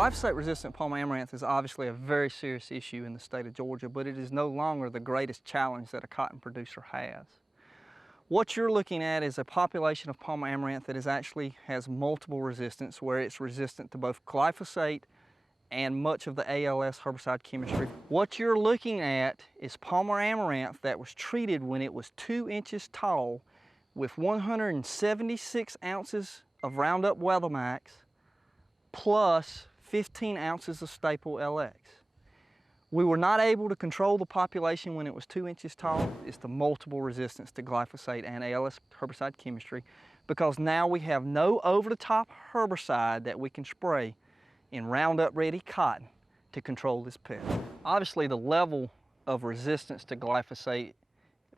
Glyphosate-resistant palm amaranth is obviously a very serious issue in the state of Georgia, but it is no longer the greatest challenge that a cotton producer has. What you're looking at is a population of palm amaranth that actually has multiple resistance, where it's resistant to both glyphosate and much of the ALS herbicide chemistry. What you're looking at is Palmer amaranth that was treated when it was 2 inches tall with 176 ounces of Roundup Weathermax plus 15 ounces of Staple LX. We were not able to control the population when it was 2 inches tall. It's the multiple resistance to glyphosate and ALS herbicide chemistry, because now we have no over-the-top herbicide that we can spray in Roundup Ready cotton to control this pest. Obviously, the level of resistance to glyphosate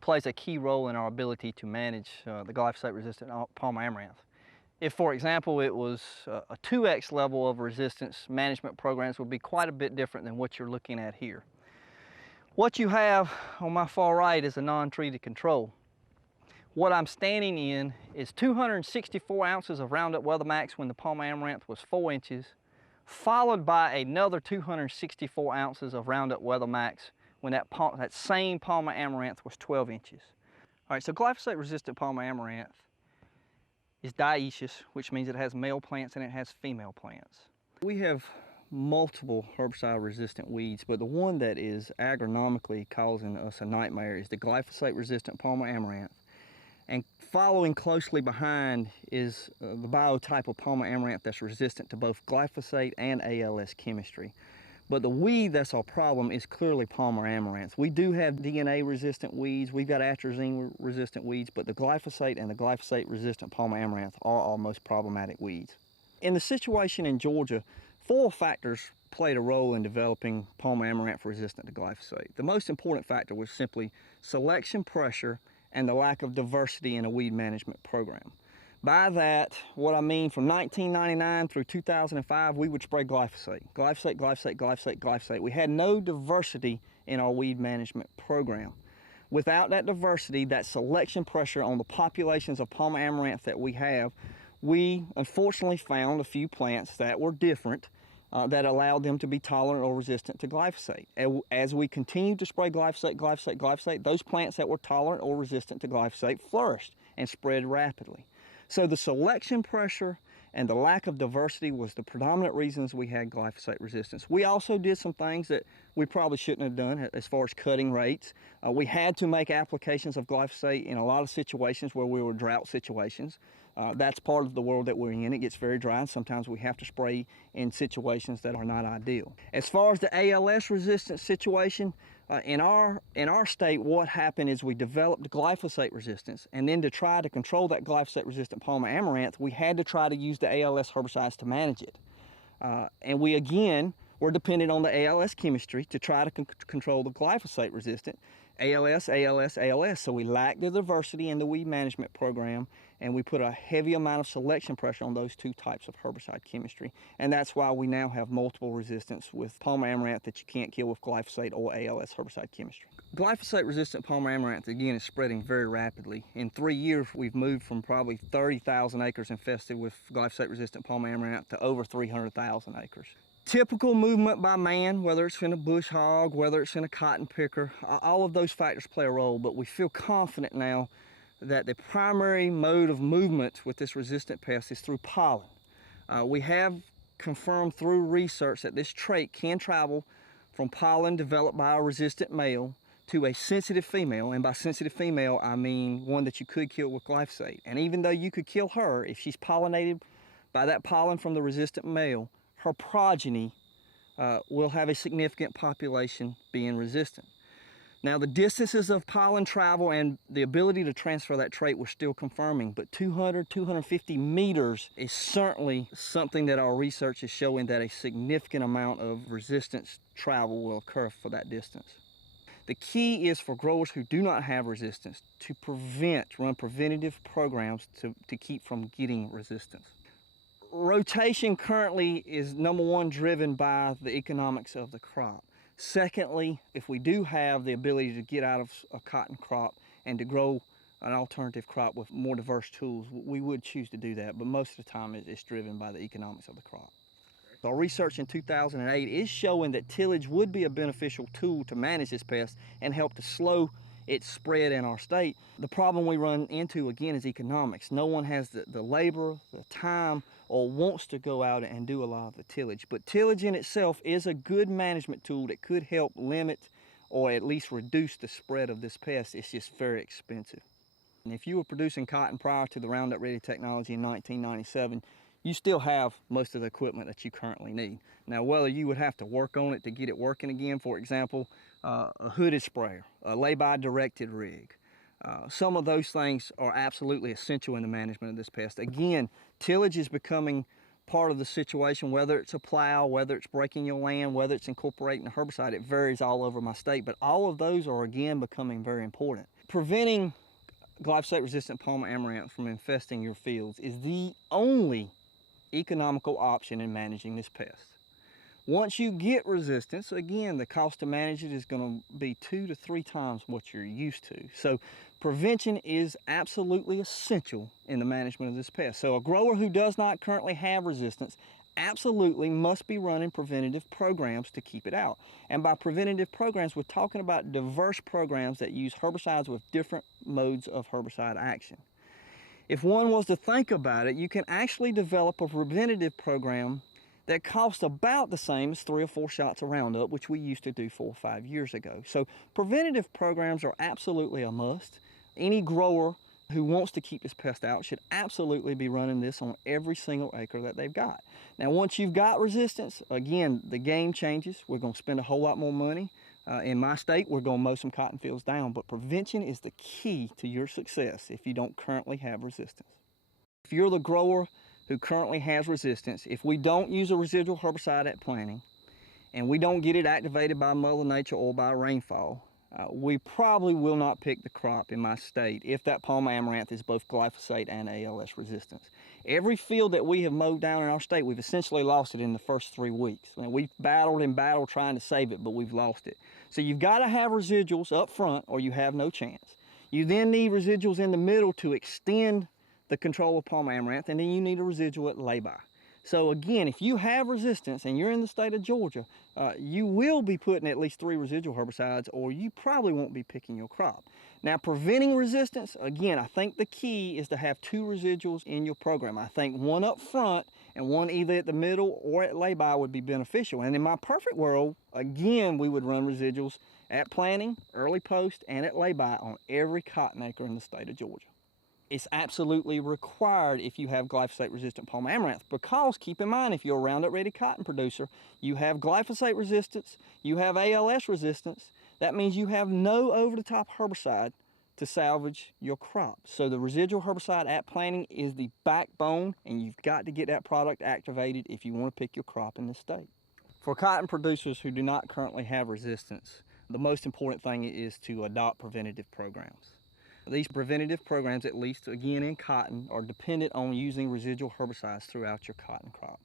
plays a key role in our ability to manage the glyphosate-resistant palm amaranth. If, for example, it was a 2x level of resistance, management programs would be quite a bit different than what you're looking at here. What you have on my far right is a non-treated control. What I'm standing in is 264 ounces of Roundup Weathermax when the palm amaranth was 4 inches, followed by another 264 ounces of Roundup Weathermax when that same palm amaranth was 12 inches. All right, so glyphosate-resistant palm amaranth is dioecious, which means it has male plants and it has female plants. We have multiple herbicide-resistant weeds, but the one that is agronomically causing us a nightmare is the glyphosate-resistant palm amaranth. And following closely behind is the biotype of palm amaranth that's resistant to both glyphosate and ALS chemistry. But the weed that's our problem is clearly Palmer amaranth. We do have DNA-resistant weeds, we've got atrazine-resistant weeds, but the glyphosate and the glyphosate-resistant Palmer amaranth are our most problematic weeds. In the situation in Georgia, 4 factors played a role in developing Palmer amaranth resistant to glyphosate. The most important factor was simply selection pressure and the lack of diversity in a weed management program. By that, what I mean, from 1999 through 2005, we would spray glyphosate. Glyphosate, glyphosate, glyphosate, glyphosate. We had no diversity in our weed management program. Without that diversity, that selection pressure on the populations of Palmer amaranth that we have, we unfortunately found a few plants that were different that allowed them to be tolerant or resistant to glyphosate. As we continued to spray glyphosate, glyphosate, glyphosate, those plants that were tolerant or resistant to glyphosate flourished and spread rapidly. So the selection pressure and the lack of diversity was the predominant reasons we had glyphosate resistance. We also did some things that we probably shouldn't have done as far as cutting rates. We had to make applications of glyphosate in a lot of situations where we were drought situations. That's part of the world that we're in. It gets very dry, and sometimes we have to spray in situations that are not ideal. As far as the ALS resistance situation, in our state, what happened is we developed glyphosate resistance, and then to try to control that glyphosate-resistant Palmer amaranth, we had to try to use the ALS herbicides to manage it. And we, again, were dependent on the ALS chemistry to try to control the glyphosate-resistant ALS, ALS, ALS. So we lacked the diversity in the weed management program, and we put a heavy amount of selection pressure on those 2 types of herbicide chemistry. And that's why we now have multiple resistance with Palmer amaranth that you can't kill with glyphosate or ALS herbicide chemistry. Glyphosate-resistant Palmer amaranth, again, is spreading very rapidly. In 3 years, we've moved from probably 30,000 acres infested with glyphosate-resistant Palmer amaranth to over 300,000 acres. Typical movement by man, whether it's in a bush hog, whether it's in a cotton picker, all of those factors play a role, but we feel confident now that the primary mode of movement with this resistant pest is through pollen. We have confirmed through research that this trait can travel from pollen developed by a resistant male to a sensitive female, and by sensitive female, I mean one that you could kill with glyphosate. And even though you could kill her, if she's pollinated by that pollen from the resistant male, her progeny will have a significant population being resistant. Now, the distances of pollen travel and the ability to transfer that trait we're still confirming, but 200, 250 meters is certainly something that our research is showing that a significant amount of resistance travel will occur for that distance. The key is for growers who do not have resistance to run preventative programs to keep from getting resistance. Rotation currently is, number one, driven by the economics of the crop. Secondly, if we do have the ability to get out of a cotton crop and to grow an alternative crop with more diverse tools, we would choose to do that, but most of the time it's driven by the economics of the crop. Our research in 2008 is showing that tillage would be a beneficial tool to manage this pest and help to slow its spread in our state. The problem we run into again is economics. No one has the labor, the time, or wants to go out and do a lot of the tillage. But tillage in itself is a good management tool that could help limit or at least reduce the spread of this pest. It's just very expensive. And if you were producing cotton prior to the Roundup Ready technology in 1997, you still have most of the equipment that you currently need. Now, whether you would have to work on it to get it working again, for example, a hooded sprayer, a lay-by directed rig, some of those things are absolutely essential in the management of this pest. Again, tillage is becoming part of the situation, whether it's a plow, whether it's breaking your land, whether it's incorporating a herbicide. It varies all over my state, but all of those are again becoming very important. Preventing glyphosate-resistant Palmer amaranth from infesting your fields is the only economical option in managing this pest. Once you get resistance, again, the cost to manage it is going to be 2 to 3 times what you're used to. So prevention is absolutely essential in the management of this pest. So a grower who does not currently have resistance absolutely must be running preventative programs to keep it out. And by preventative programs, we're talking about diverse programs that use herbicides with different modes of herbicide action. If one was to think about it, you can actually develop a preventative program that costs about the same as 3 or 4 shots of Roundup, which we used to do 4 or 5 years ago. So preventative programs are absolutely a must. Any grower who wants to keep this pest out should absolutely be running this on every single acre that they've got. Now, once you've got resistance, again, the game changes. We're going to spend a whole lot more money. In my state, we're going to mow some cotton fields down, but prevention is the key to your success if you don't currently have resistance. If you're the grower who currently has resistance, if we don't use a residual herbicide at planting, and we don't get it activated by Mother Nature or by rainfall, we probably will not pick the crop in my state if that Palmer amaranth is both glyphosate and ALS resistance. Every field that we have mowed down in our state, we've essentially lost it in the first 3 weeks. And we've battled and battled trying to save it, but we've lost it. So you've got to have residuals up front or you have no chance. You then need residuals in the middle to extend the control of Palmer amaranth, and then you need a residual at lay-by. So again, if you have resistance and you're in the state of Georgia, you will be putting at least 3 residual herbicides, or you probably won't be picking your crop. Now, preventing resistance, again, I think the key is to have 2 residuals in your program. I think one up front and one either at the middle or at lay-by would be beneficial. And in my perfect world, again, we would run residuals at planting, early post, and at lay-by on every cotton acre in the state of Georgia. It's absolutely required if you have glyphosate-resistant Palmer amaranth, because keep in mind, if you're a Roundup Ready cotton producer, you have glyphosate resistance, you have ALS resistance. That means you have no over-the-top herbicide to salvage your crop. So the residual herbicide at planting is the backbone, and you've got to get that product activated if you want to pick your crop in the state. For cotton producers who do not currently have resistance, the most important thing is to adopt preventative programs. These preventative programs, at least again in cotton, are dependent on using residual herbicides throughout your cotton crop.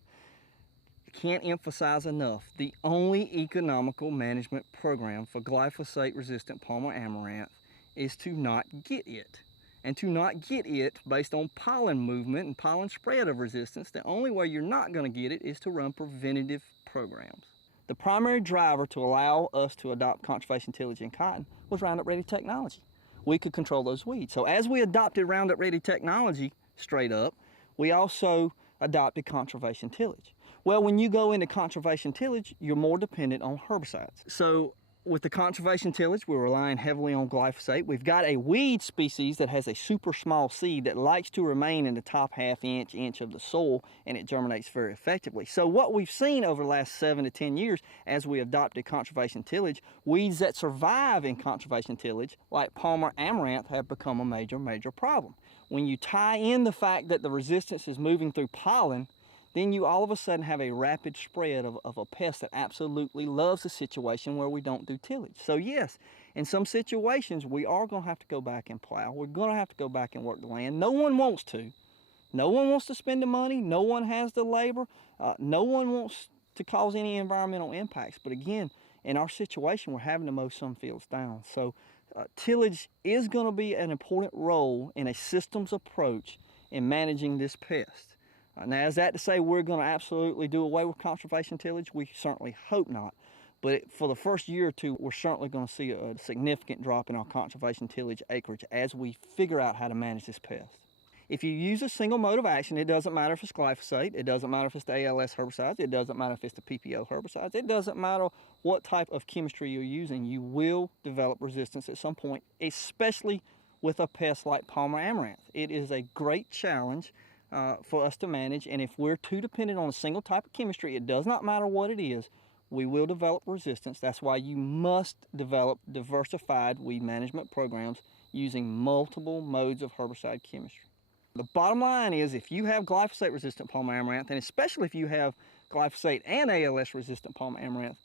I can't emphasize enough, the only economical management program for glyphosate-resistant Palmer amaranth is to not get it. And to not get it based on pollen movement and pollen spread of resistance, the only way you're not going to get it is to run preventative programs. The primary driver to allow us to adopt conservation tillage in cotton was Roundup Ready technology. We could control those weeds. So as we adopted Roundup Ready technology straight up, we also adopted conservation tillage. Well, when you go into conservation tillage, you're more dependent on herbicides. So with the conservation tillage, we're relying heavily on glyphosate. We've got a weed species that has a super small seed that likes to remain in the top half inch of the soil, and it germinates very effectively. So what we've seen over the last 7 to 10 years as we adopted conservation tillage, weeds that survive in conservation tillage, like Palmer amaranth, have become a major problem. When you tie in the fact that the resistance is moving through pollen, then you all of a sudden have a rapid spread of a pest that absolutely loves a situation where we don't do tillage. So yes, in some situations, we are going to have to go back and plow. We're going to have to go back and work the land. No one wants to. No one wants to spend the money. No one has the labor. No one wants to cause any environmental impacts. But again, in our situation, we're having to mow some fields down. So tillage is going to be an important role in a systems approach in managing this pest. Now, is that to say we're going to absolutely do away with conservation tillage? We certainly hope not. But for the first year or two, we're certainly going to see a significant drop in our conservation tillage acreage as we figure out how to manage this pest. If you use a single mode of action, it doesn't matter if it's glyphosate, it doesn't matter if it's the ALS herbicides, it doesn't matter if it's the PPO herbicides, it doesn't matter what type of chemistry you're using, you will develop resistance at some point, especially with a pest like Palmer amaranth. It is a great challenge for us to manage, and if we're too dependent on a single type of chemistry, it does not matter what it is, we will develop resistance. That's why you must develop diversified weed management programs using multiple modes of herbicide chemistry. The bottom line is, if you have glyphosate-resistant Palmer amaranth, and especially if you have glyphosate and ALS-resistant Palmer amaranth,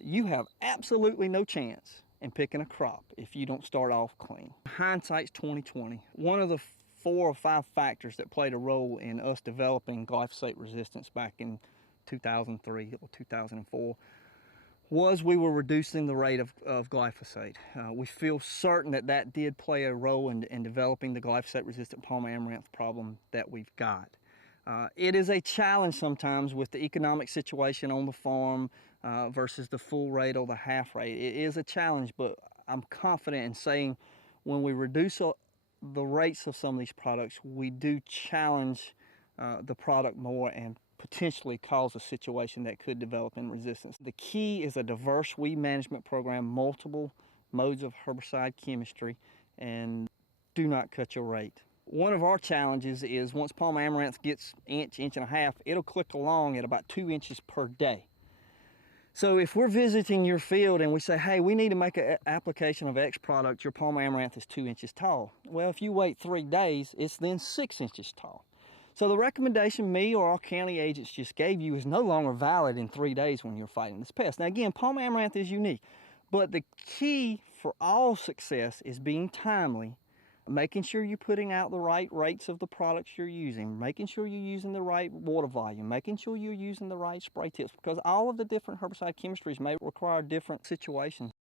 you have absolutely no chance in picking a crop if you don't start off clean. Hindsight's 2020. One of the 4 or 5 factors that played a role in us developing glyphosate resistance back in 2003 or 2004 was we were reducing the rate of glyphosate. We feel certain that that did play a role in developing the glyphosate-resistant Palmer amaranth problem that we've got. It is a challenge sometimes with the economic situation on the farm versus the full rate or the half rate. It is a challenge, but I'm confident in saying when we reduce the rates of some of these products, we do challenge the product more and potentially cause a situation that could develop in resistance. The key is a diverse weed management program, multiple modes of herbicide chemistry, and do not cut your rate. One of our challenges is once Palmer amaranth gets inch and a half, it'll click along at about 2 inches per day. So if we're visiting your field and we say, hey, we need to make an application of X product, your Palmer amaranth is 2 inches tall. Well, if you wait 3 days, it's then 6 inches tall. So the recommendation me or our county agents just gave you is no longer valid in 3 days when you're fighting this pest. Now again, Palmer amaranth is unique, but the key for all success is being timely, making sure you're putting out the right rates of the products you're using, making sure you're using the right water volume, making sure you're using the right spray tips, because all of the different herbicide chemistries may require different situations.